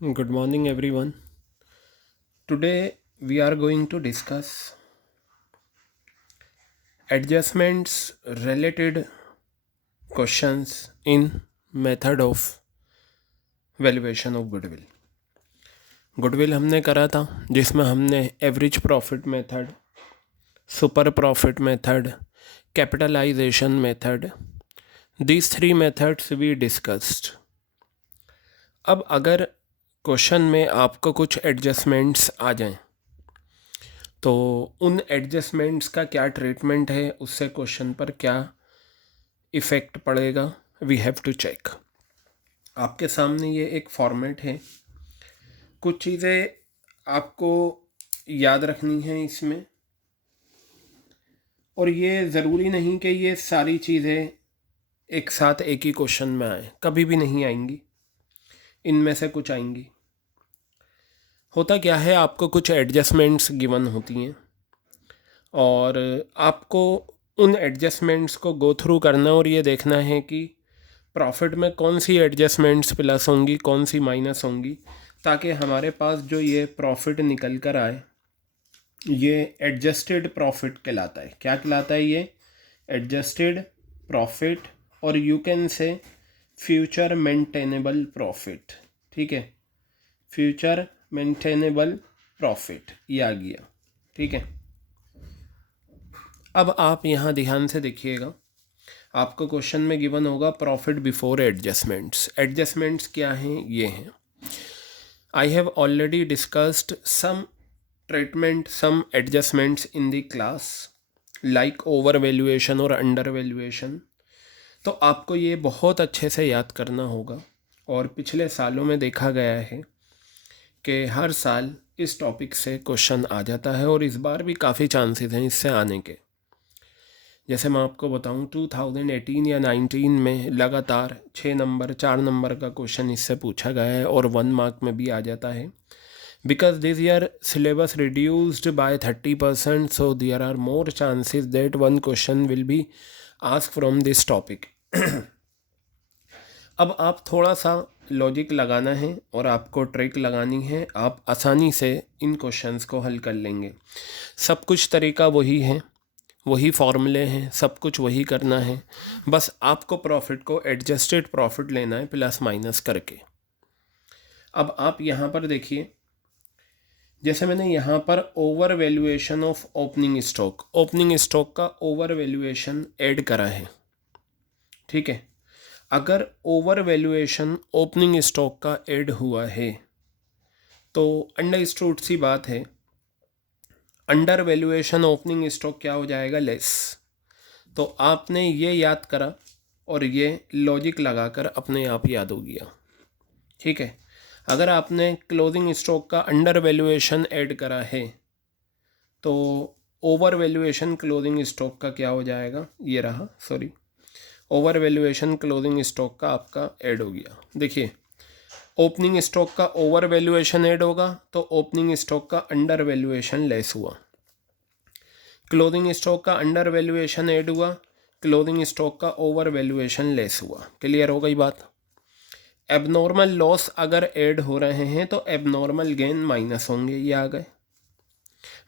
Good morning, everyone. Today we are going to discuss adjustments related questions in method of valuation of goodwill. Goodwill हमने करा था जिसमें हमने average profit method, super profit method, capitalisation method, these three methods we discussed. अब अगर question में आपको कुछ एडजस्टमेंट्स आ जाएं तो उन एडजस्टमेंट्स का क्या ट्रीटमेंट है, उससे क्वेश्चन पर क्या इफ़ेक्ट पड़ेगा, वी हैव टू चेक. आपके सामने ये एक फॉर्मेट है. कुछ चीज़ें आपको याद रखनी है इसमें, और ये ज़रूरी नहीं कि ये सारी चीज़ें एक साथ एक ही क्वेश्चन में आए, कभी भी नहीं आएंगी, इनमें से कुछ आएंगी. होता क्या है, आपको कुछ एडजस्टमेंट्स गिवन होती हैं और आपको उन एडजस्टमेंट्स को गो थ्रू करना और ये देखना है कि प्रॉफिट में कौन सी एडजस्टमेंट्स प्लस होंगी, कौन सी माइनस होंगी, ताकि हमारे पास जो ये प्रॉफिट निकल कर आए ये एडजस्टेड प्रॉफिट कहलाता है. क्या कहलाता है ये? एडजस्टेड प्रॉफिट, और you can say future maintainable profit. ठीक है, फ्यूचर मेंटेनेबल प्रॉफिट ये आ गया. ठीक है, अब आप यहाँ ध्यान से देखिएगा. आपको क्वेश्चन में गिवन होगा प्रॉफिट बिफोर एडजस्टमेंट्स. एडजस्टमेंट्स क्या हैं? ये हैं. I have already discussed some treatment, some adjustments in the class, like over valuation और अंडर वैल्यूएशन. तो आपको ये बहुत अच्छे से याद करना होगा. और पिछले सालों में देखा गया है कि हर साल इस टॉपिक से क्वेश्चन आ जाता है, और इस बार भी काफ़ी चांसेस हैं इससे आने के. जैसे मैं आपको बताऊं, 2018 या 19 में लगातार 6 नंबर 4 नंबर का क्वेश्चन इससे पूछा गया है, और 1 मार्क में भी आ जाता है. Because this year syllabus reduced by 30%, so there are more chances that one question will be ask from this topic. अब आप थोड़ा सा लॉजिक लगाना है और आपको ट्रिक लगानी है. आप आसानी से इन क्वेश्चंस को हल कर लेंगे. सब कुछ तरीका वही है, वही फॉर्मूले हैं, सब कुछ वही करना है. बस आपको प्रॉफिट को एडजस्टेड प्रॉफिट लेना है प्लस माइनस करके. अब आप यहाँ पर देखिए, जैसे मैंने यहाँ पर over valuation of opening stock, opening stock का ओवर वैल्यूएशन ऐड करा है. ठीक है, अगर ओवर वैल्यूएशन ओपनिंग स्टॉक का ऐड हुआ है तो अंडरस्टूड सी बात है, अंडर वैल्यूएशन ओपनिंग स्टॉक क्या हो जाएगा? लेस. तो आपने ये याद करा और ये लॉजिक लगाकर अपने आप याद हो गया. ठीक है, अगर आपने क्लोजिंग स्टॉक का अंडर वैल्यूएशन ऐड करा है तो ओवर वैल्यूएशन क्लोजिंग स्टॉक का क्या हो जाएगा? ये रहा, sorry, over valuation closing stock का आपका ऐड हो गया. देखिए, ओपनिंग स्टॉक का ओवर वैल्यूएशन ऐड होगा तो ओपनिंग स्टॉक का अंडर वैल्यूएशन लेस हुआ. क्लोजिंग स्टॉक का अंडर वैल्यूएशन ऐड हुआ, क्लोजिंग स्टॉक का ओवर वैल्यूएशन लेस हुआ. क्लियर हो गई बात? एबनॉर्मल लॉस अगर ऐड हो रहे हैं तो एबनॉर्मल गेन माइनस होंगे. ये आ गए.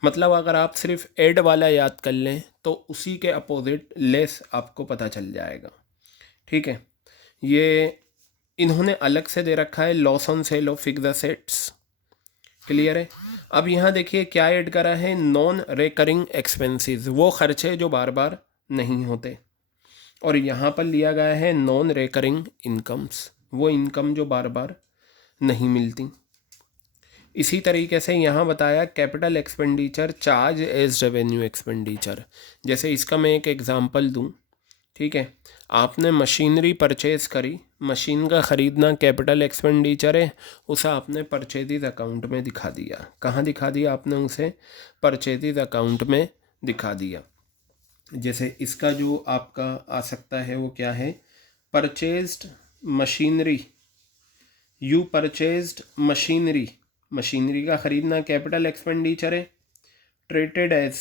मतलब अगर आप सिर्फ ऐड वाला याद कर लें तो उसी के अपोजिट लेस आपको पता चल जाएगा. ठीक है, ये इन्होंने अलग से दे रखा है, loss on sale of fixed assets. Clear है? अब यहाँ देखिए क्या ऐड करा है? नॉन रिकरिंग एक्सपेंसेस, वो खर्चे जो बार बार नहीं होते. और यहाँ पर लिया गया है नॉन रिकरिंग इनकम्स, वो इनकम जो बार बार नहीं मिलती. इसी तरीके से यहाँ बताया capital expenditure charge as revenue expenditure. जैसे इसका मैं एक एग्जांपल दूँ. ठीक है, आपने मशीनरी परचेज करी, मशीन का ख़रीदना कैपिटल एक्सपेंडिचर है, उसे आपने परचेजिज अकाउंट में दिखा दिया. कहाँ दिखा दिया आपने उसे? परचेजिज अकाउंट में दिखा दिया. जैसे इसका जो आपका आ सकता है वो क्या है? Purchased machinery, you purchased machinery, machinery का ख़रीदना कैपिटल एक्सपेंडिचर है, ट्रीटेड एज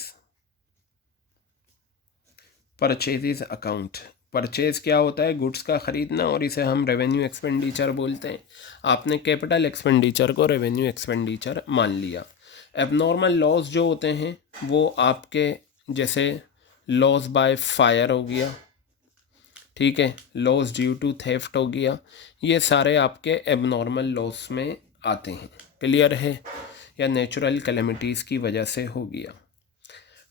परचेजिज अकाउंट. परचेज़ क्या होता है? गुड्स का ख़रीदना, और इसे हम रेवेन्यू एक्सपेंडिचर बोलते हैं। आपने कैपिटल एक्सपेंडिचर को रेवेन्यू एक्सपेंडिचर मान लिया। एबनॉर्मल लॉस जो होते हैं वो आपके जैसे लॉस बाय फायर हो गया, ठीक है, लॉस ड्यू टू थेफ्ट हो गया, ये सारे आपके एबनॉर्मल लॉस में आते हैं। क्लियर है? या नेचुरल कैलेमिटीज़ की वजह से हो गया।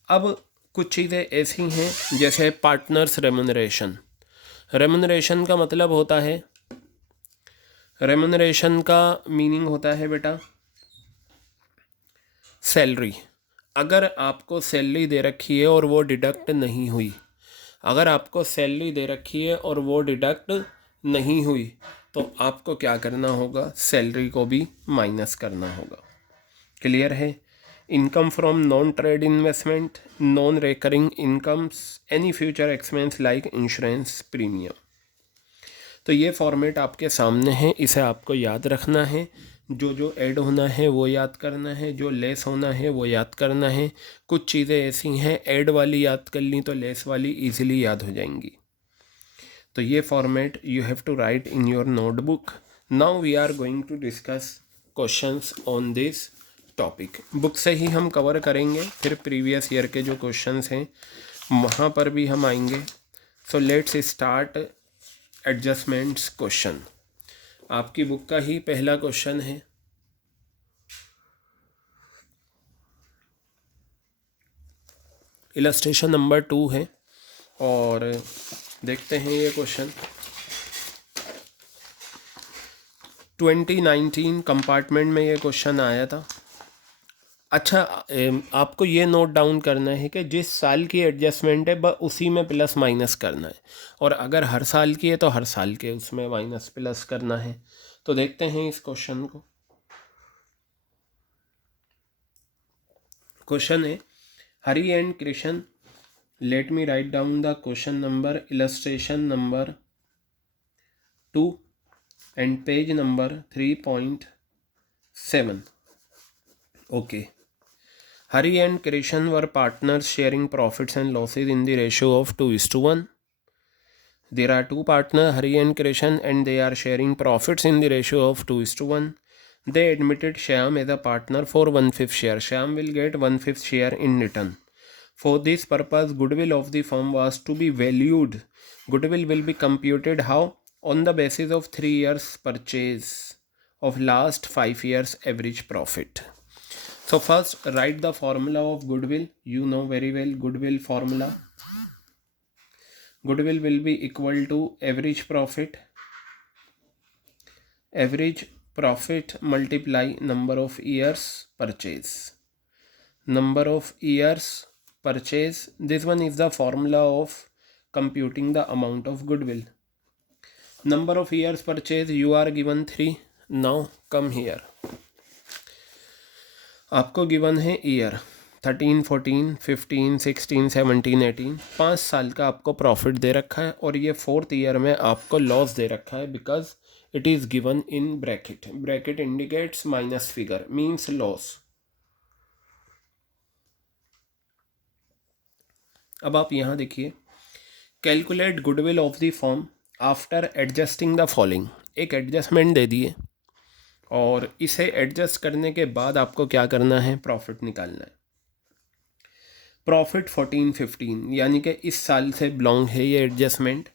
अब कुछ चीज़ें ऐसी हैं जैसे पार्टनर्स रेमुनरेशन। रेमुनरेशन का मतलब होता है, रेमुनरेशन का मीनिंग होता है बेटा सैलरी। अगर आपको सैलरी दे रखी है और वो डिडक्ट नहीं हुई, अगर आपको सैलरी दे रखी है और वो डिडक्ट नहीं हुई, तो आपको क्या करना होगा? सैलरी को भी माइनस करना होगा। क्लियर है? Income from non trade investment, non recurring incomes, any future expense like insurance premium. तो ये फॉर्मेट आपके सामने है, इसे आपको याद रखना है। जो जो ऐड होना है वो याद करना है, जो लेस होना है वो याद करना है। कुछ चीज़ें ऐसी हैं ऐड वाली याद कर ली तो लेस वाली इजीली याद हो जाएंगी। तो ये format you have to write in your notebook. Now we are going to discuss questions on this topic. Book से ही हम कवर करेंगे, फिर प्रीवियस ईयर के जो क्वेश्चंस हैं वहाँ पर भी हम आएंगे। So let's start adjustments question. आपकी बुक का ही पहला क्वेश्चन है। इलस्ट्रेशन नंबर 2 है और देखते हैं ये क्वेश्चन। 2019 कंपार्टमेंट में ये क्वेश्चन आया था। अच्छा, आपको ये नोट डाउन करना है कि जिस साल की एडजस्टमेंट है बस उसी में प्लस माइनस करना है, और अगर हर साल की है तो हर साल के उसमें माइनस प्लस करना है। तो देखते हैं इस क्वेश्चन को। क्वेश्चन है Hari and Krishna, let me write down the question number, illustration number 2 and page number 3.7. Okay. Hari and Krishan were partners sharing profits and losses in the ratio of 2:1. There are two partners, Hari and Krishan, and they are sharing profits in the ratio of 2:1. They admitted Shyam as a partner for 1/5 share. Shyam will get 1/5 share in return. For this purpose, goodwill of the firm was to be valued. Goodwill will be computed how? On the basis of 3 years purchase of last 5 years average profit. So first write the formula of goodwill. You know very well goodwill formula. Goodwill will be equal to average profit. Average profit multiply number of years purchase. Number of years purchase. This one is the formula of computing the amount of goodwill. Number of years purchase you are given 3. Now come here. आपको given है year 13, 14, 15, 16, 17, 18। 5 साल का आपको profit दे रखा है और ये 4th year में आपको लॉस दे रखा है because it is given in bracket. Bracket indicates minus figure means loss. अब आप यहाँ देखिए, calculate goodwill of the firm after adjusting the following. एक एडजस्टमेंट दे दिए और इसे एडजस्ट करने के बाद आपको क्या करना है? प्रॉफिट निकालना है। प्रॉफिट 14-15 यानी कि इस साल से बिलोंग है ये एडजस्टमेंट।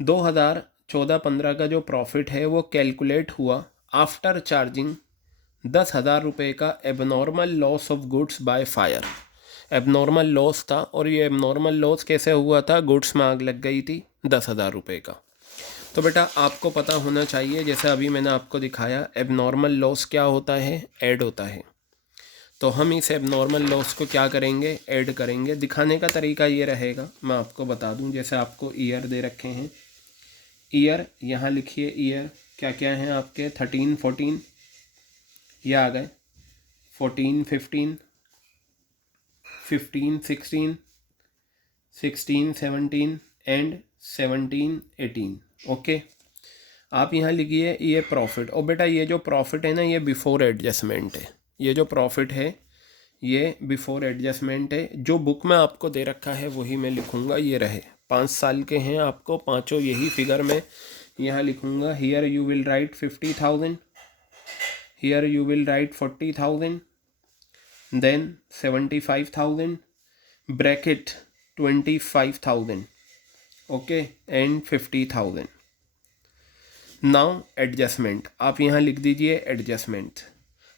2014-15 का जो प्रॉफिट है वो कैलकुलेट हुआ आफ्टर चार्जिंग 10,000 रुपये का abnormal loss of goods by fire. Abnormal loss था और ये एबनॉर्मल लॉस कैसे हुआ था? गुड्स में आग लग गई थी 10,000 रुपये का। तो बेटा आपको पता होना चाहिए, जैसे अभी मैंने आपको दिखाया एबनॉर्मल लॉस क्या होता है? ऐड होता है। तो हम इस एबनॉर्मल लॉस को क्या करेंगे? ऐड करेंगे। दिखाने का तरीका ये रहेगा, मैं आपको बता दूं। जैसे आपको ईयर दे रखे हैं, ईयर यहाँ लिखिए। ईयर क्या क्या हैं आपके? 13, 14 ये आ गए, 14, 15, 15, 16, 16, 17 एंड 17, 18। ओके। आप यहाँ लिखिए ये प्रॉफिट। और बेटा ये जो प्रॉफिट है ना, ये बिफोर एडजस्टमेंट है। ये जो प्रॉफिट है ये बिफोर एडजस्टमेंट है। जो बुक में आपको दे रखा है वही मैं लिखूँगा, ये रहे 5 साल के हैं आपको, पाँचों यही फिगर में यहाँ लिखूँगा. Here you will write 50,000, here you will write 40,000, then 75,000, bracket 25,000, okay, and 50,000. Now adjustment, आप यहाँ लिख दीजिए एडजस्टमेंट.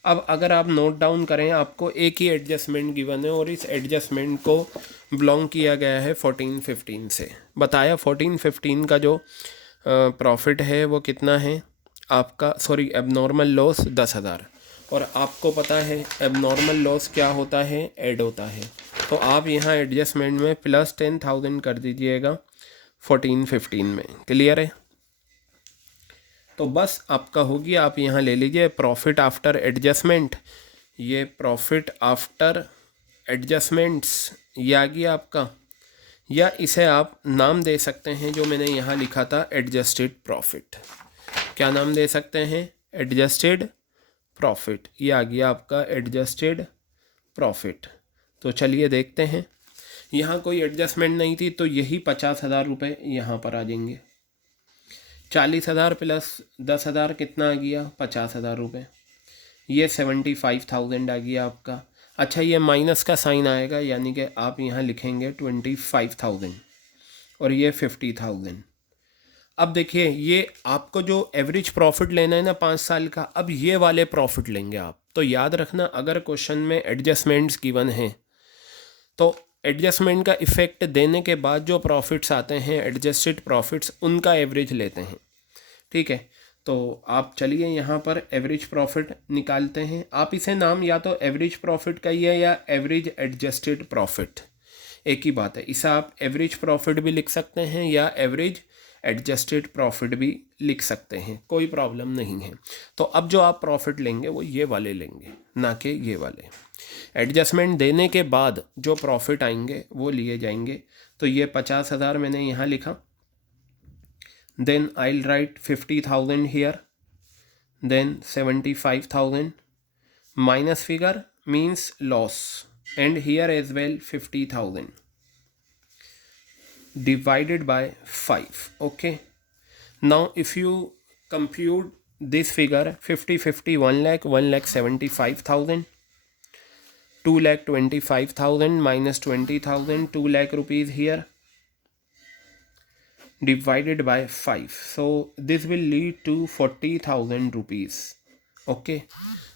अब अगर आप नोट डाउन करें, आपको एक ही एडजस्टमेंट गिवन है और इस एडजस्टमेंट को बिलोंग किया गया है 14-15 से. बताया 14-15 का जो प्रॉफिट है वो कितना है आपका, सॉरी एबनॉर्मल लॉस 10,000, और आपको पता है एबनॉर्मल लॉस क्या होता है, ऐड होता है. तो आप यहाँ एडजस्टमेंट में प्लस 10,000 कर दीजिएगा 14-15 में. क्लियर है? तो बस आपका होगी, आप यहाँ ले लीजिए प्रॉफिट आफ्टर एडजस्टमेंट. ये प्रॉफिट आफ्टर एडजस्टमेंट्स ये आ गया आपका, या इसे आप नाम दे सकते हैं जो मैंने यहाँ लिखा था एडजस्टेड प्रॉफिट. क्या नाम दे सकते हैं? Adjusted profit. ये आ गया आपका एडजस्टेड प्रॉफिट. तो चलिए देखते हैं. यहाँ कोई एडजस्टमेंट नहीं थी तो यही 50,000 रुपये यहाँ पर आ जाएंगे. 40,000 प्लस 10,000 कितना आ गया? 50,000 रुपये. ये 75,000 आ गया आपका. अच्छा, ये माइनस का साइन आएगा, यानी कि आप यहाँ लिखेंगे 25,000 और ये 50,000. अब देखिए, ये आपको जो एवरेज प्रॉफिट लेना है ना 5 साल का, अब ये वाले प्रॉफिट लेंगे आप. तो याद रखना, अगर क्वेश्चन में एडजस्टमेंट्स गिवन हैं तो एडजस्टमेंट का इफ़ेक्ट देने के बाद जो प्रॉफिट्स आते हैं एडजस्टेड प्रॉफिट्स, उनका एवरेज लेते हैं. ठीक है, तो आप चलिए यहाँ पर एवरेज प्रॉफिट निकालते हैं. आप इसे नाम या तो एवरेज प्रॉफिट कहिए या एवरेज एडजस्टेड प्रॉफिट, एक ही बात है. इसे आप एवरेज प्रॉफिट भी लिख सकते हैं या एवरेज एडजस्टेड प्रॉफिट भी लिख सकते हैं, कोई प्रॉब्लम नहीं है. तो अब जो आप प्रॉफिट लेंगे वो ये वाले लेंगे, ना कि ये वाले. एडजस्टमेंट देने के बाद जो प्रॉफिट आएंगे वो लिए जाएंगे. तो ये 50,000 मैंने यहाँ लिखा. Then I will write 50,000 here, then 75,000. Minus figure means loss, and here as well 50,000 divided by 5. Okay, now if you compute this figure 50 1 lakh 1,75,000, 2,25,000 minus 20,000, 2 lakh rupees here divided by 5, so this will lead to 40,000 rupees. Okay,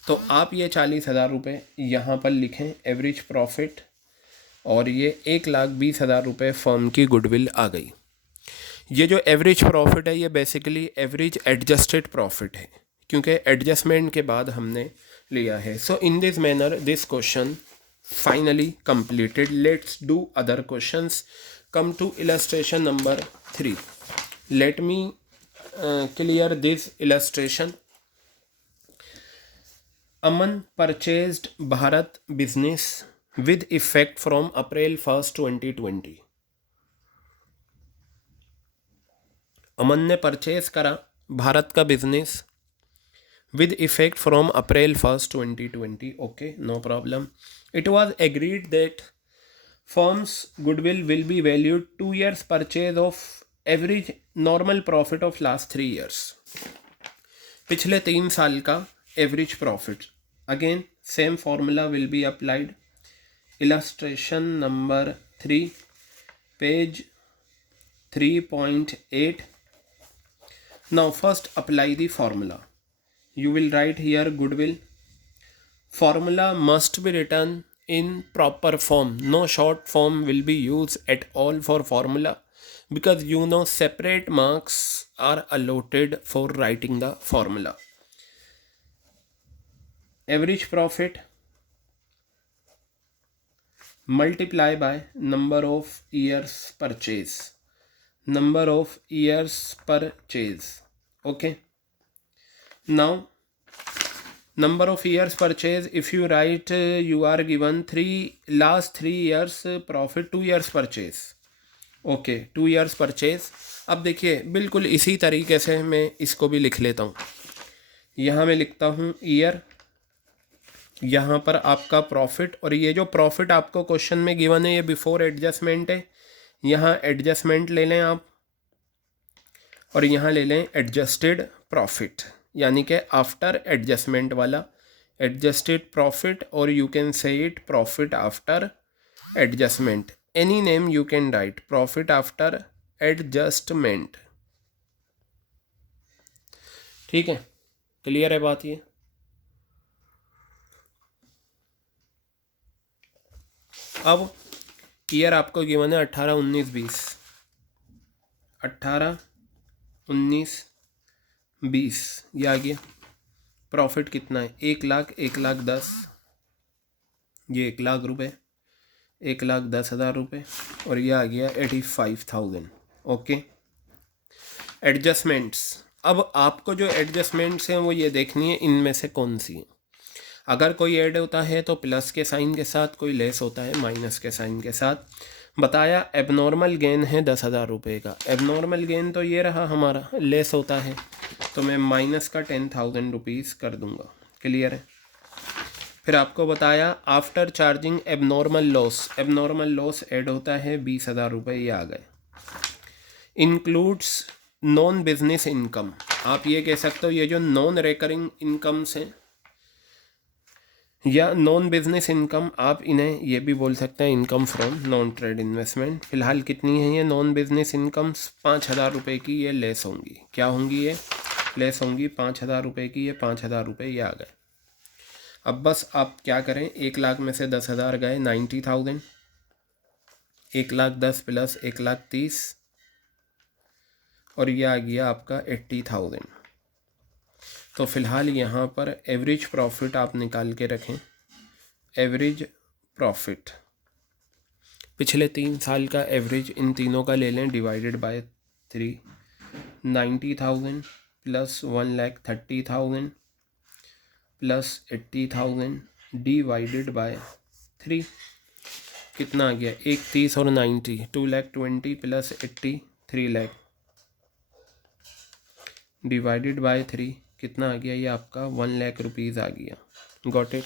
तो आप ये 40,000 रुपये यहाँ पर लिखें average profit, और ये 1,20,000 रुपये फर्म की गुडविल आ गई. ये जो एवरेज प्रॉफिट है ये बेसिकली एवरेज एडजस्टेड प्रॉफिट है, क्योंकि एडजस्टमेंट के बाद हमने लिया है. So in this manner this question finally completed. Let's do other questions. Come to illustration number 3. Let me clear this illustration. Aman purchased Bharat business with effect from April 1st 2020. Aman ने purchase करा भारत का business with effect from April 1st 2020. Okay, no problem. It was agreed that firm's goodwill will be valued 2 years purchase of average normal profit of last 3 years. पिछले 3 साल का average profit. Again same formula will be applied. Illustration number 3, page 3.8. Now first apply the formula. You will write here goodwill. Formula must be written in proper form. No short form will be used at all for formula, because you know separate marks are allotted for writing the formula. Average profit multiply by number of years purchase. Number of years purchase. Okay, now number of years purchase, if you write you are given last 3 years profit, 2 years purchase. Okay, 2 years purchase. अब देखिए बिल्कुल इसी तरीके से मैं इसको भी लिख लेता हूँ. यहाँ मैं लिखता हूँ ईयर, यहाँ पर आपका प्रॉफिट, और ये जो प्रॉफिट आपको क्वेश्चन में गिवन है ये बिफोर एडजस्टमेंट है, यहाँ एडजस्टमेंट ले लें आप, और यहाँ ले लें एडजस्टेड प्रॉफिट, यानी कि आफ्टर एडजस्टमेंट वाला एडजस्टेड प्रॉफिट, और you can say it profit after adjustment, any name you can write, profit after adjustment. ठीक है, क्लियर है बात ये। अब ईयर आपको गिवन है 18, 19, 20, 18, 19, 20, ये आ गया। प्रॉफिट कितना है? 1,00,000, 1,10,000, ये 1,00,000 रुपये, 1,10,000 रुपये, और ये आ गया 85,000। Okay, adjustments. अब आपको जो एडजस्टमेंट्स हैं वो ये देखनी है इनमें से कौन सी है। अगर कोई ऐड होता है तो प्लस के साइन के साथ, कोई लेस होता है माइनस के साइन के साथ। बताया एबनॉर्मल गेन है 10,000 रुपये का, एबनॉर्मल गेन तो ये रहा हमारा, लेस होता है तो मैं माइनस का 10,000 रुपीज़ कर दूंगा। क्लियर है। फिर आपको बताया after charging abnormal loss, abnormal loss add होता है 20,000 रुपये, ये आ गए। इंक्लूड्स नॉन बिजनेस इनकम, आप ये कह सकते हो ये जो नॉन रिकरिंग इनकम्स हैं या नॉन बिजनेस इनकम, आप इन्हें ये भी बोल सकते हैं income from non trade investment. फिलहाल कितनी है ये नॉन बिजनेस इनकम्स? 5,000 रुपये की ये लेस होंगी। क्या होंगी ये? लेस होंगी 5,000 रुपये की, ये 5,000 रुपये ये आ गए। अब बस आप क्या करें, 1,00,000 में से 10,000 गए, 90,000, 1,10,000 प्लस 1,30,000, और ये आ गया आपका 80,000। तो फ़िलहाल यहाँ पर एवरेज प्रॉफिट आप निकाल के रखें। एवरेज प्रॉफिट पिछले 3 साल का एवरेज इन तीनों का ले लें, divided by 3, 90,000 plus 1,30,000 plus 80,000 divided by 3, कितना आ गया? 1,30,000 और 90, 2,20,000 प्लस 80, 3,00,000 डिवाइडेड बाय 3, कितना आ गया? ये आपका 1,00,000 रुपीज़ आ गया। Got it.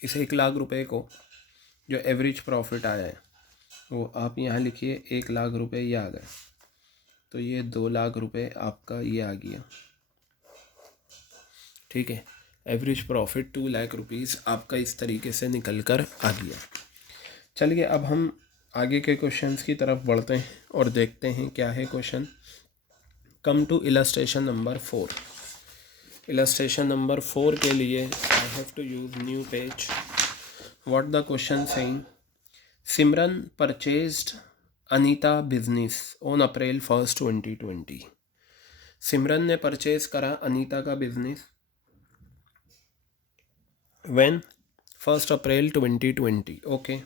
इस 1,00,000 रुपये को जो एवरेज प्रॉफिट आया है वो आप यहाँ लिखिए, 1,00,000 रुपये ये आ गए, तो ये 2,00,000 रुपये आपका ये आ गया। ठीक है, एवरेज प्रॉफिट 2,00,000 रुपीज़ आपका इस तरीके से निकल कर आ गया। चलिए अब हम आगे के क्वेश्चंस की तरफ बढ़ते हैं और देखते हैं क्या है question. Come to illustration number 4। Illustration number 4 के लिए I have to use new page. What the question saying? Simran purchased Anita business on April 1, 2020। Simran ने परचेज करा अनीता का business when? 1 April 2020। Okay.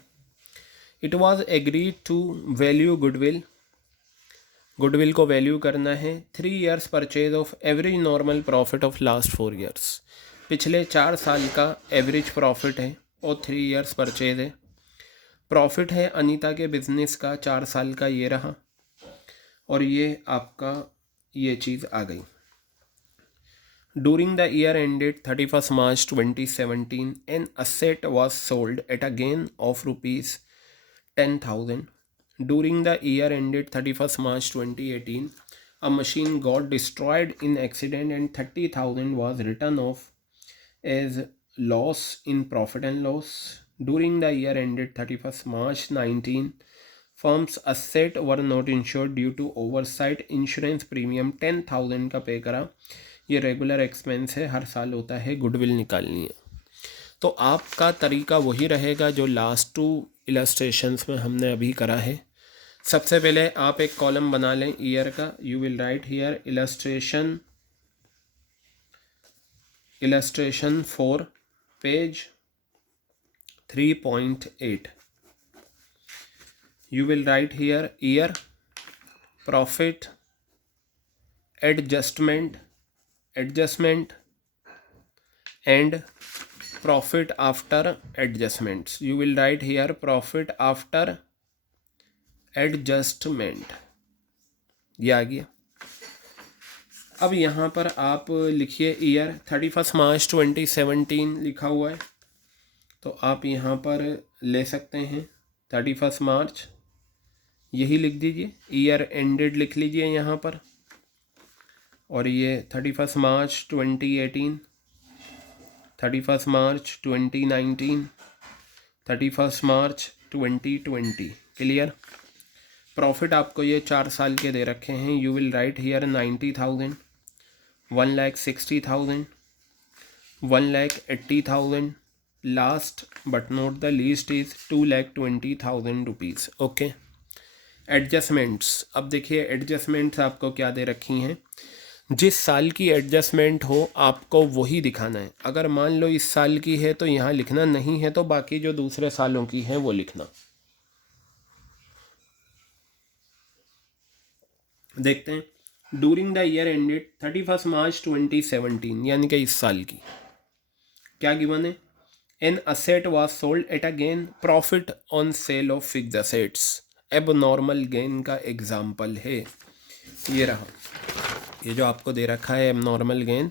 It was agreed to value goodwill, goodwill को value करना है। 3 years purchase of average normal profit of last 4 years, पिछले 4 साल का average profit है और 3 years परचेज है। प्रॉफिट है अनीता के बिजनेस का 4 साल का, ये रहा, और ये आपका ये चीज़ आ गई। During the year ended 31st March 2017, an asset was sold at a gain of rupees 10,000. During the year ended 31st March 2018, a machine got destroyed in accident and 30,000 was written off as loss in profit and loss. During the year ended 31st March 19, firm's assets were not insured due to oversight. Insurance premium 10,000 का पे करा। ये regular expense है, हर साल होता है। Goodwill निकालनी है। तो आपका तरीका वही रहेगा जो लास्ट 2 इलस्ट्रेशंस में हमने अभी करा है। सबसे पहले आप एक कॉलम बना लें ईयर का। You will right here illustration 4 page 3.8। You will right here year, profit, adjustment and profit after adjustments. You will write here profit after adjustment, ये आ गया। अब यहाँ पर आप लिखिए ईयर 31st March 2017 लिखा हुआ है, तो आप यहाँ पर ले सकते हैं 31 मार्च, यही लिख दीजिए, ईयर एंडेड लिख लीजिए यहाँ पर, और ये 31 मार्च 2018, 31 मार्च 2019, 31 मार्च 2020। क्लियर। प्रॉफिट आपको ये 4 साल के दे रखे हैं। You will right here 90,000, 1,60,000, 1,80,000, last but not the least is 2,20,000 rupees. Okay. Adjustments, अब देखिए एडजस्टमेंट्स आपको क्या दे रखी हैं। जिस साल की एडजस्टमेंट हो आपको वही दिखाना है। अगर मान लो इस साल की है तो यहाँ लिखना, नहीं है तो बाकी जो दूसरे सालों की है वो लिखना। देखते हैं। डूरिंग द ईयर एंडेड 31 मार्च 2017, यानी कि इस साल की क्या गिवन है। An asset was sold at a gain, profit on sale of fixed assets. एब नॉर्मल गेन का एग्जाम्पल है, ये रहा। ये जो आपको दे रखा है एब नॉर्मल गेन,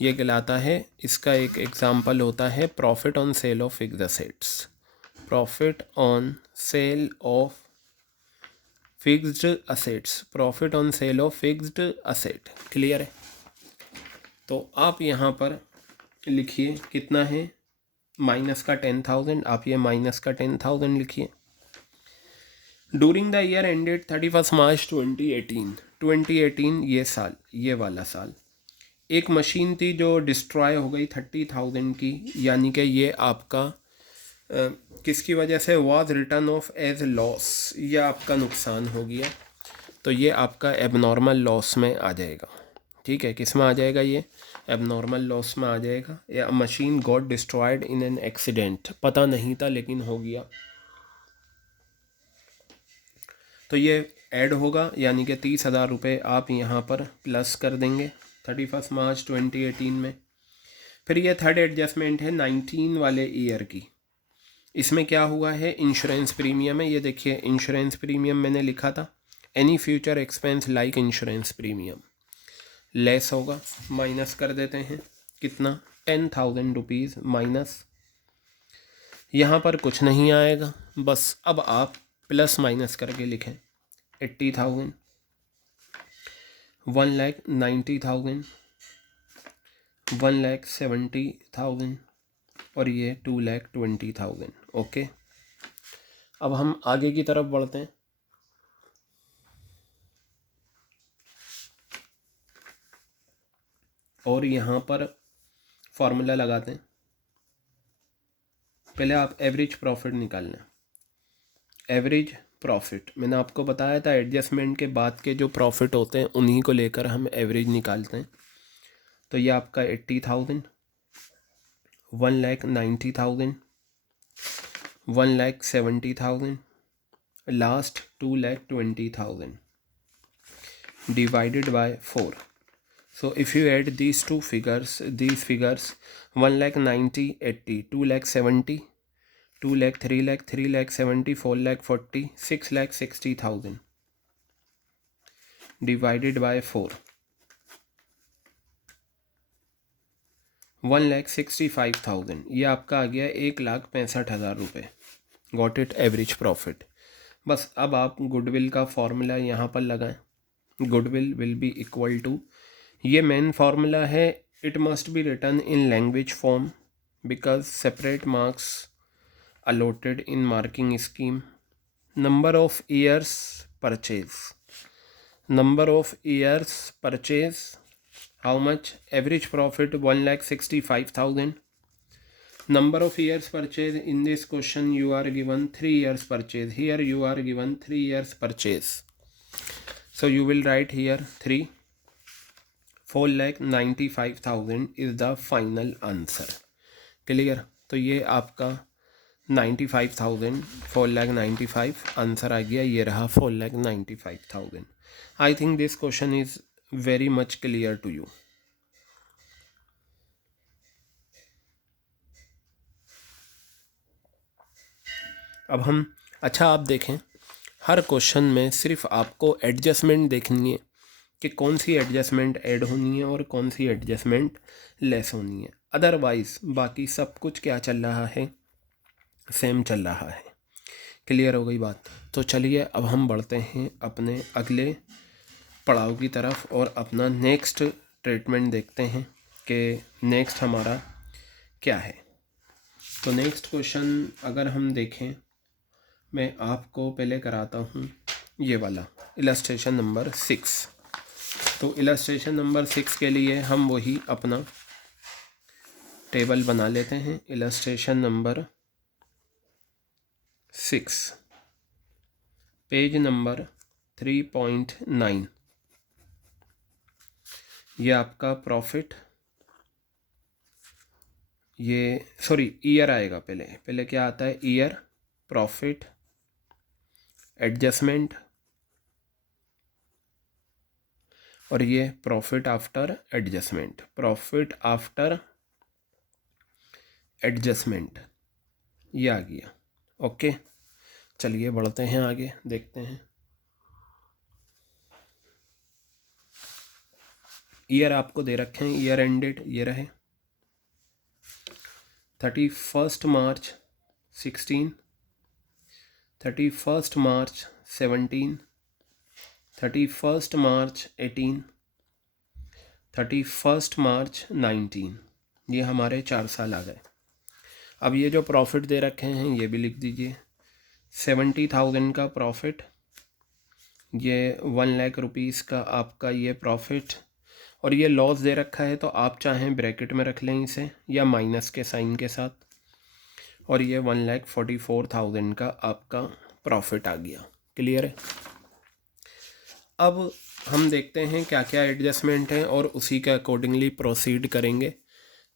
ये कहलाता है, इसका एक एग्जाम्पल होता है profit on sale of fixed assets. Profit on sale of fixed assets, profit on sale of fixed asset. Clear है। तो आप यहाँ पर लिखिए कितना है, माइनस का 10,000, आप ये माइनस का 10,000 लिखिए। डूरिंग द ईयर एंडेड 31 मार्च 2018, 2018 ये साल, ये वाला साल, एक मशीन थी जो डिस्ट्रॉय हो गई 30,000 की, यानी कि ये आपका किसकी वजह से, was written off as loss, ये आपका नुकसान हो गया, तो ये आपका एबनॉर्मल लॉस में आ जाएगा। ठीक है, किस में आ जाएगा, ये एबनॉर्मल लॉस में आ जाएगा। या machine got destroyed in an accident, पता नहीं था लेकिन हो गया, तो ये ऐड होगा, यानी कि 30,000 रुपये आप यहाँ पर प्लस कर देंगे 31 मार्च 2018 में। फिर ये थर्ड एडजस्टमेंट है 19 वाले ईयर की। इसमें क्या हुआ है, इंश्योरेंस प्रीमियम है। ये देखिए इंश्योरेंस प्रीमियम मैंने लिखा था, any future expense like insurance premium, less होगा, माइनस कर देते हैं, कितना, 10,000 रुपीज़ माइनस। यहाँ पर कुछ नहीं आएगा, बस अब आप प्लस माइनस करके लिखें 80,000, 1,90,000, 1,70,000 और ये 2,20,000। ओके। अब हम आगे की तरफ बढ़ते हैं। और यहाँ पर फॉर्मूला लगाते हैं। पहले आप एवरेज प्रॉफिट निकालना। एवरेज प्रॉफिट मैंने आपको बताया था, एडजस्टमेंट के बाद के जो प्रॉफिट होते हैं उन्हीं को लेकर हम एवरेज निकालते हैं। तो ये आपका 80,000, 1,90,000, 1,70,000, last 2,20,000 divided by 4. So if you add these figures 1,90,000, 80, 2,70,000, 2,00,000, 3,00,000, 3,70,000, 4,40,000, 6,60,000 divided by 4, 1,65,000, ये आपका आ गया 1,65,000 रुपये। Got it, average profit. बस अब आप गुडविल का फॉर्मूला यहाँ पर लगाएं। Goodwill will be equal to, ये मेन फार्मूला है, it must be written in language form because separate marks allotted in marking scheme. Number of years purchase, number of years purchase, how much, average profit 1,65,000। number of years purchase, in this question you are given 3 years purchase, here you are given 3 years purchase, so you will write here 3, 4,95,000 is the final answer. Clear? तो ये आपका 95,000, 4,95,000 answer आ गया, ये रहा 4,95,000. I think this question is very much clear to you. अब हम, अच्छा आप देखें, हर क्वेश्चन में सिर्फ आपको एडजस्टमेंट देखनी है कि कौन सी एडजस्टमेंट ऐड होनी है और कौन सी एडजस्टमेंट लेस होनी है। अदरवाइज़ बाकी सब कुछ क्या चल रहा है, सेम चल रहा है। क्लियर हो गई बात? तो चलिए अब हम बढ़ते हैं अपने अगले पड़ाव की तरफ और अपना नेक्स्ट ट्रीटमेंट देखते हैं कि नेक्स्ट हमारा क्या है। तो नेक्स्ट क्वेश्चन अगर हम देखें, मैं आपको पहले कराता हूँ ये वाला इलस्ट्रेशन नंबर 6। तो इलस्ट्रेशन नंबर 6 के लिए हम वही अपना टेबल बना लेते हैं। इलस्ट्रेशन नंबर 6 पेज नंबर 3.9, ये आपका प्रॉफिट, ये सॉरी ईयर आएगा। पहले क्या आता है? ईयर, प्रॉफिट, एडजस्टमेंट और ये profit after adjustment. Profit after adjustment ये आ गया। ओके, चलिए बढ़ते हैं आगे, देखते हैं। ईयर आपको दे रखे हैं, ईयर एंडेड ये रहे 31 मार्च 16, 31 मार्च 17, 31 मार्च 18, 31 मार्च 19। ये हमारे 4 साल आ गए। अब ये जो प्रॉफिट दे रखे हैं ये भी लिख दीजिए। 70,000 का प्रॉफिट, ये 1 लाख रुपीज़ का आपका ये प्रॉफिट, और ये लॉस दे रखा है तो आप चाहें ब्रैकेट में रख लें इसे या माइनस के साइन के साथ, और ये 1,44,000 का आपका प्रॉफिट आ गया। क्लियर है? अब हम देखते हैं क्या क्या एडजस्टमेंट है और उसी के अकॉर्डिंगली प्रोसीड करेंगे।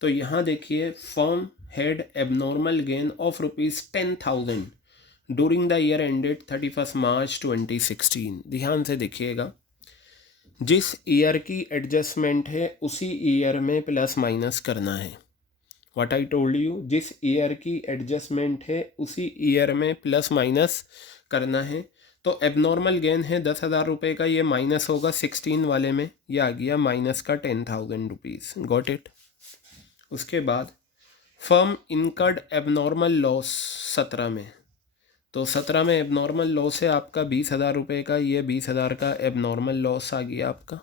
तो यहाँ देखिए, firm had abnormal gain of ₹10,000 during the year ended 31 मार्च 2016। ध्यान से देखिएगा, जिस ईयर की एडजस्टमेंट है उसी ईयर में प्लस माइनस करना है। व्हाट आई टोल्ड यू, जिस ईयर की एडजस्टमेंट है उसी ईयर में प्लस माइनस करना है। तो एबनॉर्मल गेन है 10,000 रुपये का, ये माइनस होगा 16 वाले में, ये आ गया माइनस का 10,000 रुपीज़। Got it? उसके बाद फर्म इनकर्ड एबनॉर्मल लॉस 17 में, तो 17 में एबनॉर्मल लॉस है आपका 20,000 रुपये का, ये 20,000 का एबनॉर्मल लॉस आ गया आपका।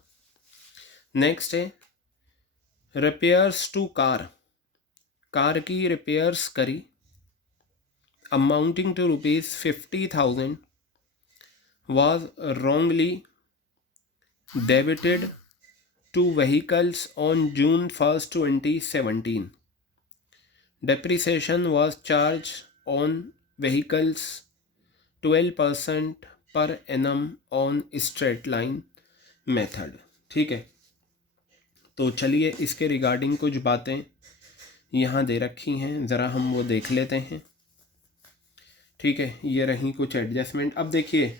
नेक्स्ट है रिपेयर्स टू कार, कार की रिपेयर्स करी amounting to ₹50,000 was wrongly debited to vehicles on June 1st, 2017. Depreciation was charged on vehicles 12% per annum on straight line method। ठीक है, तो चलिए इसके रिगार्डिंग कुछ बातें यहाँ दे रखी हैं, ज़रा हम वो देख लेते हैं। ठीक है, ये रही कुछ एडजस्टमेंट। अब देखिए,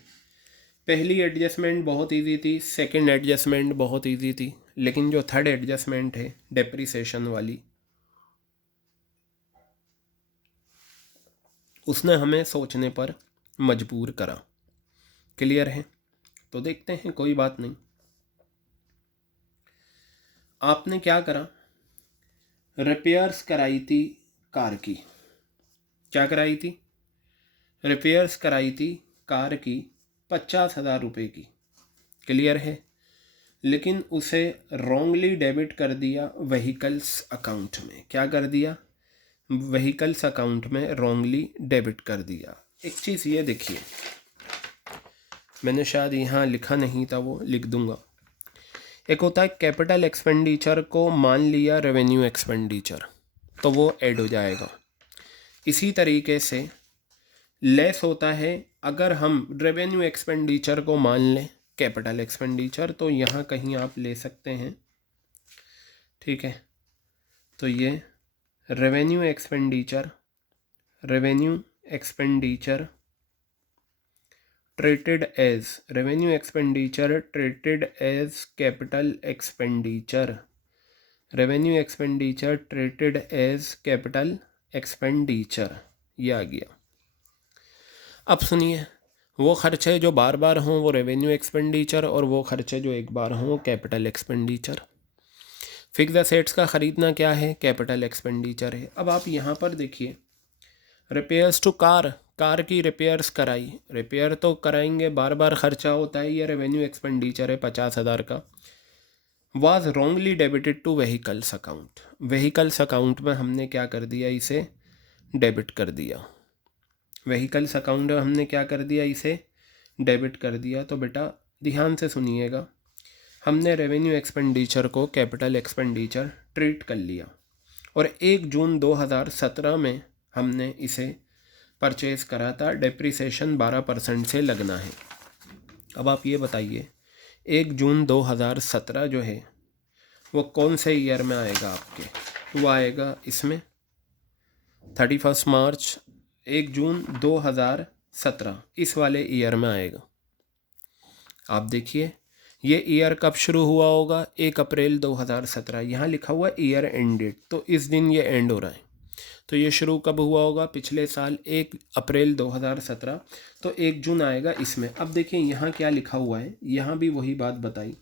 पहली एडजस्टमेंट बहुत इजी थी, सेकंड एडजस्टमेंट बहुत इजी थी, लेकिन जो थर्ड एडजस्टमेंट है डेप्रिसिएशन वाली, उसने हमें सोचने पर मजबूर करा। क्लियर है? तो देखते हैं, कोई बात नहीं। आपने क्या करा? रिपेयर्स कराई थी कार की। क्या कराई थी? रिपेयर्स कराई थी कार की 50,000 रुपये की। क्लियर है? लेकिन उसे रॉन्गली डेबिट कर दिया व्हीकल्स अकाउंट में। क्या कर दिया? व्हीकल्स अकाउंट में रॉन्गली डेबिट कर दिया। एक चीज़ ये देखिए, मैंने शायद यहाँ लिखा नहीं था, वो लिख दूंगा। एक होता है कैपिटल एक्सपेंडिचर को मान लिया रेवेन्यू एक्सपेंडिचर, तो वो ऐड हो जाएगा। इसी तरीके से लेस होता है, अगर हम रेवेन्यू एक्सपेंडिचर को मान लें कैपिटल एक्सपेंडिचर, तो यहाँ कहीं आप ले सकते हैं। ठीक है, तो ये revenue expenditure treated as revenue expenditure treated as capital expenditure, revenue expenditure treated as capital expenditure, ये आ गया। अब सुनिए, वो खर्चे जो बार बार हों वो रेवेन्यू एक्सपेंडिचर, और वो खर्चे जो एक बार हों वो कैपिटल एक्सपेंडिचर। फिक्स्ड एसेट्स का ख़रीदना क्या है? कैपिटल एक्सपेंडिचर है। अब आप यहाँ पर देखिए, रिपेयर्स टू कार, कार की रिपेयर्स कराई, रिपेयर तो कराएंगे, बार बार खर्चा होता है, ये रेवेन्यू एक्सपेंडिचर है 50,000 का। Was wrongly debited two vehicles account, vehicles account में हमने क्या कर दिया, इसे डेबिट कर दिया। व्हीकल्स अकाउंट में हमने क्या कर दिया, इसे डेबिट कर दिया। तो बेटा ध्यान से सुनिएगा, हमने रेवेन्यू एक्सपेंडिचर को कैपिटल एक्सपेंडिचर ट्रीट कर लिया और 1 जून 2017 में हमने इसे परचेज़ करा था। डेप्रिसिएशन 12% से लगना है। अब आप ये बताइए 1 जून 2017 जो है वो कौन से ईयर में आएगा आपके, वो आएगा इसमें 31 मार्च 1 जून 2017 इस वाले ईयर में आएगा। आप देखिए ये ईयर कब शुरू हुआ होगा, 1 अप्रैल 2017, यहाँ लिखा हुआ ईयर एंड डेट, तो इस दिन ये एंड हो रहा है। तो ये शुरू कब हुआ होगा, पिछले साल 1 अप्रैल 2017, तो 1 जून आएगा इसमें। अब देखिए यहाँ क्या लिखा हुआ है, यहाँ भी वही बात बताई,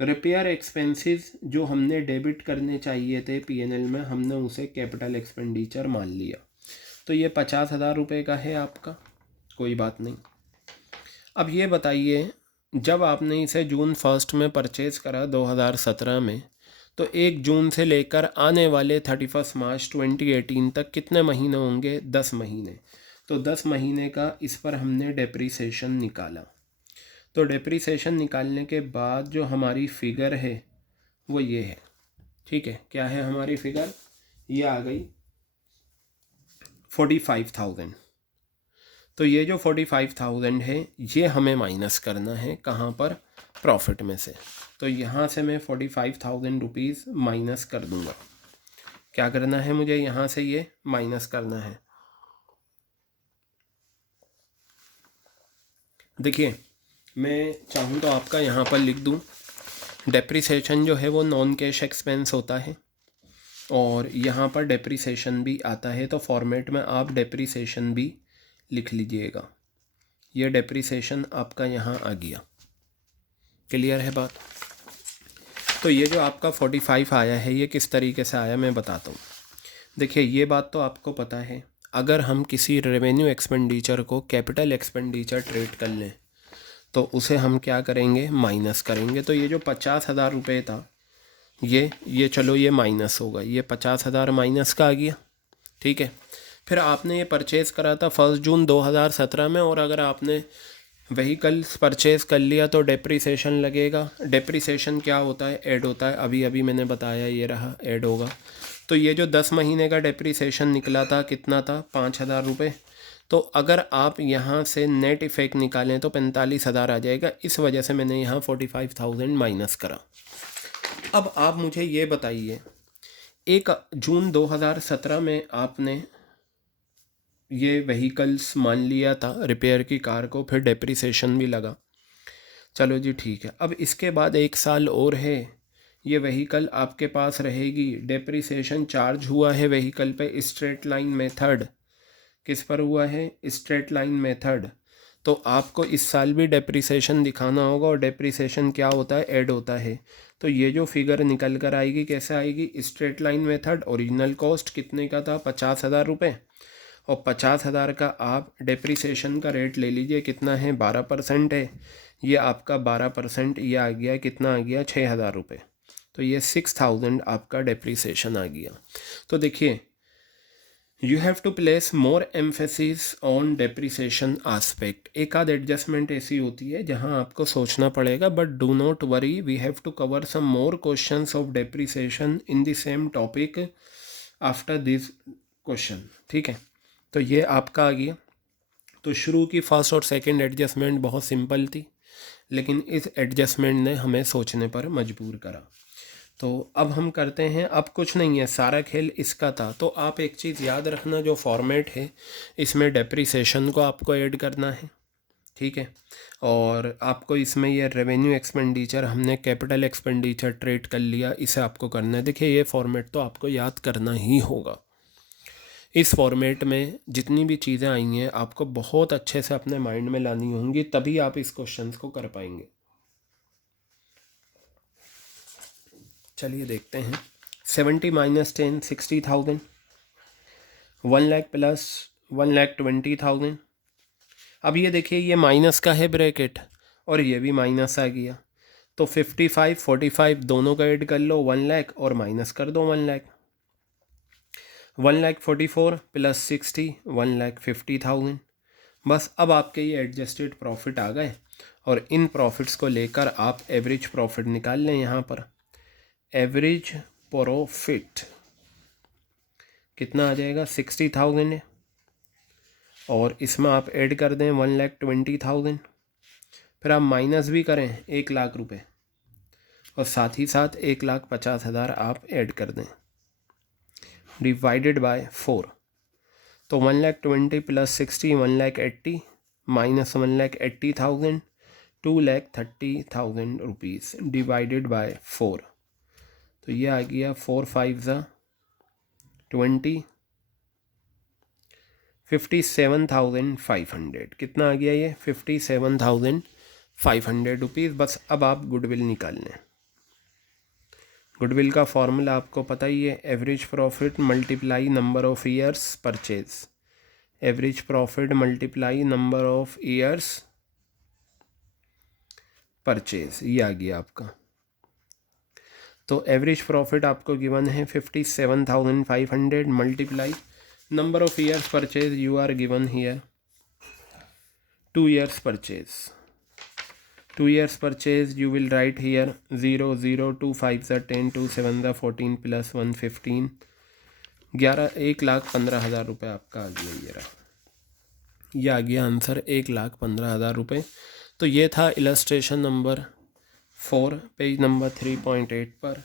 रिपेयर एक्सपेंसेस जो हमने डेबिट करने चाहिए थे पीएनएल में, हमने उसे कैपिटल एक्सपेंडिचर मान लिया। तो ये 50,000 रुपये का है आपका, कोई बात नहीं। अब ये बताइए जब आपने इसे जून 1 में परचेज़ करा 2017 में, तो 1 जून से लेकर आने वाले 31 मार्च 2018 तक कितने महीने होंगे, 10 महीने। तो 10 महीने का इस पर हमने डेप्रिसिएशन निकाला। तो डेप्रिसिएशन निकालने के बाद जो हमारी फ़िगर है वो ये है, ठीक है। क्या है हमारी फ़िगर, ये आ गई 45,000। तो ये जो 45,000 है ये हमें माइनस करना है, कहाँ पर, प्रॉफिट में से। तो यहाँ से मैं 45,000 रुपीज़ माइनस कर दूँगा। क्या करना है मुझे, यहाँ से ये माइनस करना है। देखिए मैं चाहूँ तो आपका यहाँ पर लिख दूँ, डेप्रिसिएशन जो है वो नॉन कैश एक्सपेंस होता है और यहाँ पर डेप्रिसिएशन भी आता है। तो फॉर्मेट में आप डेप्रिसिएशन भी लिख लीजिएगा। ये डेप्रिसिएशन आपका यहाँ आ गया, क्लियर है बात। तो ये जो आपका 45 आया है ये किस तरीके से आया मैं बताता हूँ। देखिए ये बात तो आपको पता है, अगर हम किसी रेवेन्यू एक्सपेंडिचर को कैपिटल एक्सपेंडिचर ट्रीट कर लें तो उसे हम क्या करेंगे, माइनस करेंगे। तो ये जो 50,000 रुपये था ये चलो ये माइनस होगा, ये 50,000 माइनस का आ गया, ठीक है। फिर आपने ये परचेज़ करा था 1 जून 2017 में, और अगर आपने व्हीकल्स परचेज़ कर लिया तो डेप्रिसिएशन लगेगा। डेप्रिसिएशन क्या होता है, ऐड होता है, अभी अभी मैंने बताया, ये रहा ऐड होगा। तो ये जो 10 महीने का डेप्रिसिएशन निकला था कितना था, 5,000 रुपये। तो अगर आप यहाँ से नेट इफ़ेक्ट निकालें तो 45,000 आ जाएगा। इस वजह से मैंने यहाँ 45,000 माइनस करा। अब आप मुझे ये बताइए 1 जून 2017 में आपने ये व्हीकल्स मान लिया था रिपेयर की कार को, फिर डेप्रिसिएशन भी लगा, चलो जी ठीक है। अब इसके बाद 1 साल और है, ये व्हीकल आपके पास रहेगी। डेप्रिसिएशन चार्ज हुआ है व्हीकल पे स्ट्रेट लाइन मेथड, किस पर हुआ है, स्ट्रेट लाइन मेथड। तो आपको इस साल भी डेप्रिसिएशन दिखाना होगा, और डेप्रिसिएशन क्या होता है, ऐड होता है। तो ये जो फिगर निकल कर आएगी कैसे आएगी, straight line method, original cost कितने का था, 50,000 रुपये, और 50,000 का आप डेप्रिसिएशन का रेट ले लीजिए, कितना है, 12% है। ये आपका 12%, ये आ गया कितना, आ गया 6,000 रुपये। तो ये 6,000 आपका डेप्रिसिएशन आ गया। तो देखिए you have to place more emphasis on depreciation aspect. एक आध एडजस्टमेंट ऐसी होती है जहां आपको सोचना पड़ेगा, but do not worry, we have to cover some more questions of depreciation in the same topic after this question, ठीक है। तो ये आपका आ गया। तो शुरू की फर्स्ट और सेकंड एडजस्टमेंट बहुत सिंपल थी, लेकिन इस एडजस्टमेंट ने हमें सोचने पर मजबूर करा। तो अब हम करते हैं, अब कुछ नहीं है, सारा खेल इसका था। तो आप एक चीज़ याद रखना, जो फॉर्मेट है इसमें डेप्रिसिएशन को आपको ऐड करना है, ठीक है। और आपको इसमें ये रेवेन्यू एक्सपेंडिचर हमने कैपिटल एक्सपेंडिचर ट्रीट कर लिया, इसे आपको करना है। देखिए ये फॉर्मेट तो आपको याद करना ही होगा। इस फॉर्मेट में जितनी भी चीज़ें आई हैं आपको बहुत अच्छे से अपने माइंड में लानी होंगी, तभी आप इस क्वेश्चन को कर पाएंगे। चलिए देखते हैं। 70 - 10 60,000, 1 लाख प्लस 1,20,000। अब ये देखिए ये माइनस का है ब्रैकेट और ये भी माइनस आ गया, तो 55 45 दोनों का ऐड कर लो 1 लाख और माइनस कर दो 1 लाख। 1,44,000 प्लस 60 1,50,000। बस अब आपके ये एडजस्टेड प्रॉफिट आ गए और इन प्रॉफिट्स को लेकर आप एवरेज प्रॉफिट निकाल लें। यहाँ पर एवरेज प्रॉफिट कितना आ जाएगा 60,000 है और इसमें आप ऐड कर दें 1,20,000, फिर आप माइनस भी करें 1 लाख रुपए और साथ ही साथ 1,50,000 आप ऐड कर दें डिवाइडेड बाय 4। तो 1,20,000 plus 60 1,80,000 minus 1,80,000 2,30,000 rupees divided by 4। तो ये आ गया 4 5 20 57,500। कितना आ गया ये 57,500 रुपीज़। बस अब आप गुडविल निकाल लें। गुडविल का फॉर्मूला आपको पता ही है, average profit multiply number of years purchase. Average profit multiply number of years purchase, ये आ गया आपका। तो एवरेज प्रॉफिट आपको गिवन है 57,500 multiply number of years purchase you are given here 2 years purchase. 2 years purchase you will write here 0 0 2 5 10 2 7 14 plus 1 15 1,15,000 रुपये आपका आ गया। ये रहा, ये आ गया आंसर 1,15,000 रुपये। तो ये था इलस्ट्रेशन नंबर 4 पेज नंबर 3.8 पर।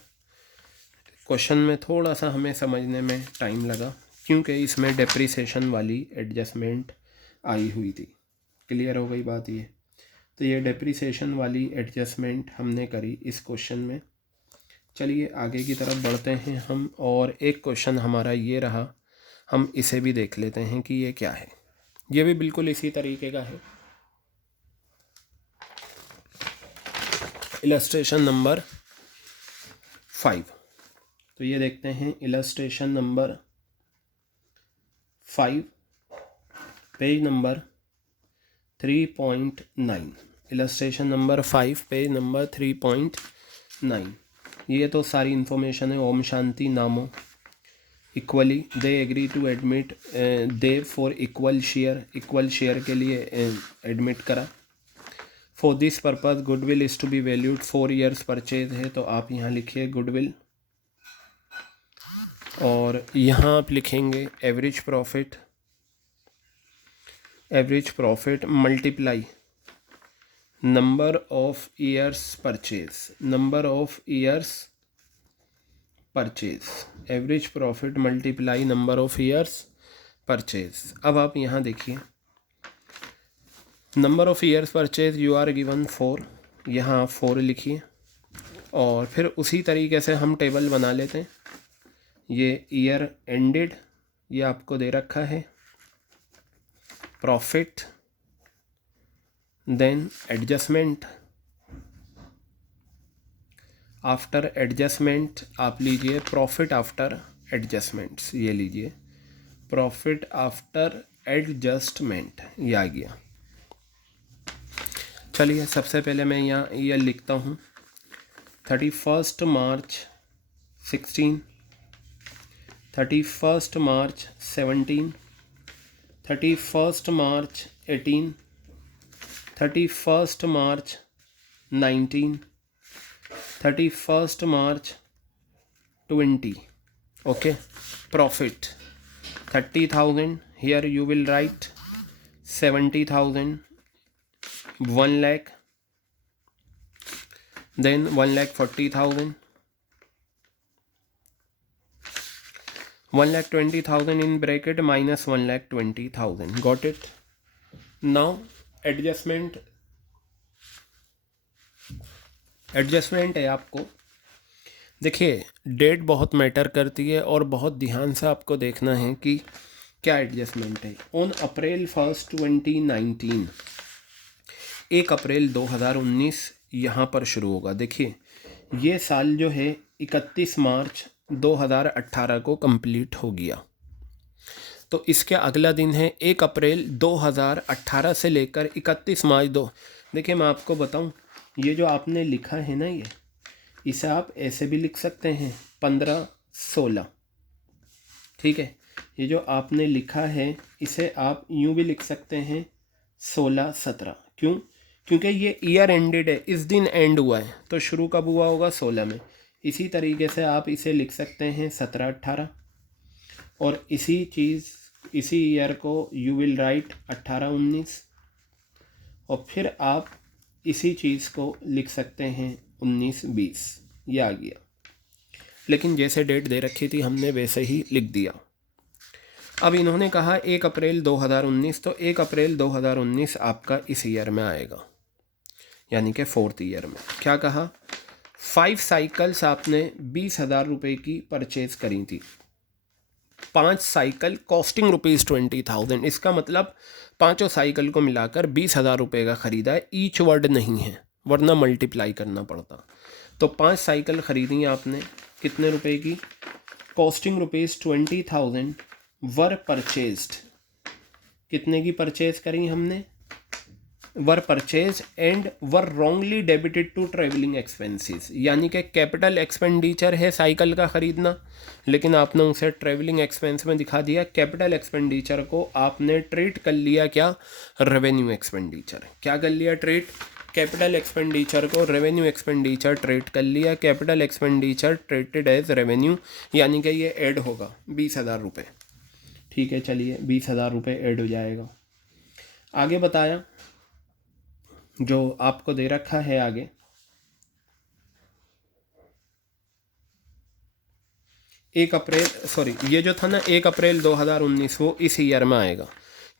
क्वेश्चन में थोड़ा सा हमें समझने में टाइम लगा क्योंकि इसमें डेप्रिसिएशन वाली एडजस्टमेंट आई हुई थी। क्लियर हो गई बात ये। तो ये डेप्रिसिएशन वाली एडजस्टमेंट हमने करी इस क्वेश्चन में। चलिए आगे की तरफ बढ़ते हैं हम, और एक क्वेश्चन हमारा ये रहा, हम इसे भी देख लेते हैं कि ये क्या है। ये भी बिल्कुल इसी तरीके का है। इलस्ट्रेशन नंबर 5, तो ये देखते हैं illustration number 5 page number 3.9। Illustration number 5 page number 3.9। ये तो सारी इन्फॉर्मेशन है। Om Shanti Namo equally they agree to admit they for equal share के लिए एडमिट करा। For this purpose goodwill is to be valued 4 years purchase है, तो आप यहाँ लिखिए गुडविल और यहाँ आप लिखेंगे average profit multiply number of years purchase average profit multiply number of years purchase. अब आप यहाँ देखिए number of years purchase you are given 4, यहाँ 4 लिखिए और फिर उसी तरीके से हम टेबल बना लेते हैं। ये ईयर एंडेड ये आपको दे रखा है, profit, then adjustment, after adjustment आप लीजिए प्रॉफिट आफ्टर एडजस्टमेंट्स, ये लीजिए प्रॉफिट आफ्टर एडजस्टमेंट, ये आ गया। चलिए सबसे पहले मैं यहाँ ईयर लिखता हूँ 31 मार्च 16, 31 मार्च 17, 31 मार्च 18, 31 मार्च 19, 31 मार्च 20। Okay, profit 30,000, here you will write 70,000, 1 lakh, then 1,40,000, 1,20,000 in bracket minus 1,20,000. Got it? Now adjustment है आपको। देखिए डेट बहुत मैटर करती है और बहुत ध्यान से आपको देखना है कि क्या एडजस्टमेंट है। ऑन अप्रैल 1 2019, 1 अप्रैल 2019 यहाँ पर शुरू होगा। देखिए ये साल जो है 31 मार्च 2018 को कंप्लीट हो गया। तो इसके अगला दिन है 1 अप्रैल 2018 से लेकर 31 मार्च 2। देखिए मैं आपको बताऊं, ये जो आपने लिखा है ना, ये इसे आप ऐसे भी लिख सकते हैं 15-16, ठीक है। ये जो आपने लिखा है इसे आप यूँ भी लिख सकते हैं 16-17। क्यों? क्योंकि ये ईयर एंडेड है, इस दिन एंड हुआ है, तो शुरू कब हुआ होगा? 16 में। इसी तरीके से आप इसे लिख सकते हैं 17-18, और इसी ईयर को यू विल राइट 18-19, और फिर आप इसी चीज़ को लिख सकते हैं 19-20। ये आ गया, लेकिन जैसे डेट दे रखी थी हमने वैसे ही लिख दिया। अब इन्होंने कहा 1 अप्रैल 2019, तो 1 अप्रैल 2019 आपका इस ईयर में आएगा, यानी कि 4th ईयर में। क्या कहा? 5 साइकिल्स आपने 20,000 रुपये की परचेज़ करी थी। 5 साइकिल कॉस्टिंग ₹20,000। इसका मतलब 5 साइकिल को मिलाकर 20,000 रुपये का ख़रीदा है। ईच वर्ड नहीं है, वरना मल्टीप्लाई करना पड़ता। तो 5 साइकिल ख़रीदी आपने, कितने रुपए की? Costing ₹20,000 were purchased. कितने की परचेज करी हमने? Were purchase and were wrongly debited to travelling expenses, यानी कि कैपिटल एक्सपेंडिचर है साइकिल का ख़रीदना, लेकिन आपने उसे ट्रेवलिंग एक्सपेंस में दिखा दिया। कैपिटल एक्सपेंडिचर को आपने ट्रीट कर लिया क्या? Revenue expenditure. क्या कर लिया ट्रीट? कैपिटल एक्सपेंडिचर को रेवेन्यू एक्सपेंडिचर ट्रीट कर लिया। Capital expenditure treated as revenue, यानी कि ये ऐड होगा 20,000 रुपये। ठीक है, चलिए 20,000 रुपये ऐड हो जाएगा। आगे बताया जो आपको दे रखा है आगे, ये जो था ना 1 अप्रैल 2019, वो इस ईयर में आएगा,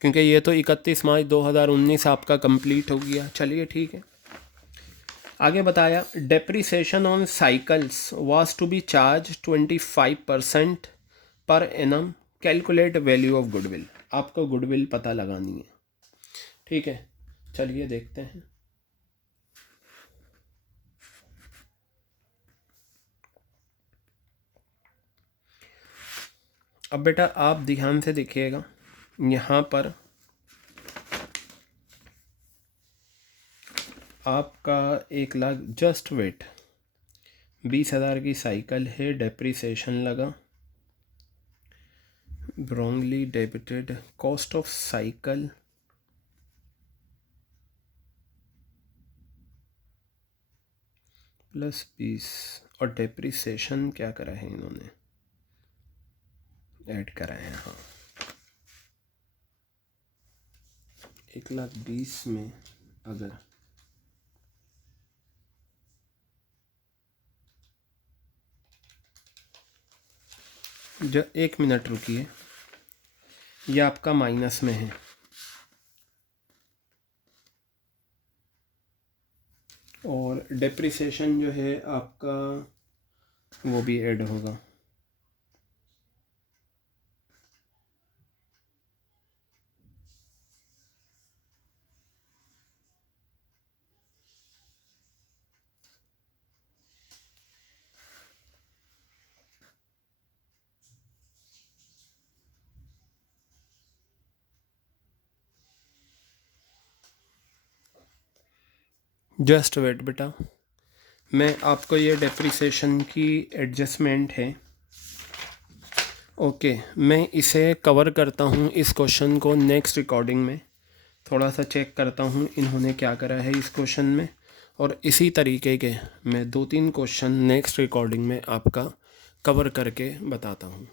क्योंकि ये तो 31 मार्च 2019 आपका कंप्लीट हो गया। चलिए ठीक है। आगे बताया depreciation on cycles was to be charge 25% per annum, calculate value of goodwill. आपको गुडविल पता लगानी है, ठीक है। चलिए देखते हैं। अब बेटा आप ध्यान से देखिएगा, यहाँ पर आपका 1 लाख, जस्ट वेट, 20,000 की साइकिल है, डेप्रिसिएशन लगा, wrongly debited, cost of cycle plus 20, और डेप्रिसिएशन क्या करा है इन्होंने? ऐड करा है, हाँ। 1,20,000 में अगर जो 1 मिनट रुकिए, यह आपका माइनस में है, और डेप्रिसिएशन जो है आपका वो भी ऐड होगा। जस्ट वेट बेटा, मैं आपको ये डेप्रिसिएशन की एडजस्टमेंट है, ओके। मैं इसे कवर करता हूँ, इस क्वेश्चन को नेक्स्ट रिकॉर्डिंग में थोड़ा सा चेक करता हूँ इन्होंने क्या करा है इस क्वेश्चन में, और इसी तरीके के मैं 2-3 क्वेश्चन नेक्स्ट रिकॉर्डिंग में आपका कवर करके बताता हूँ।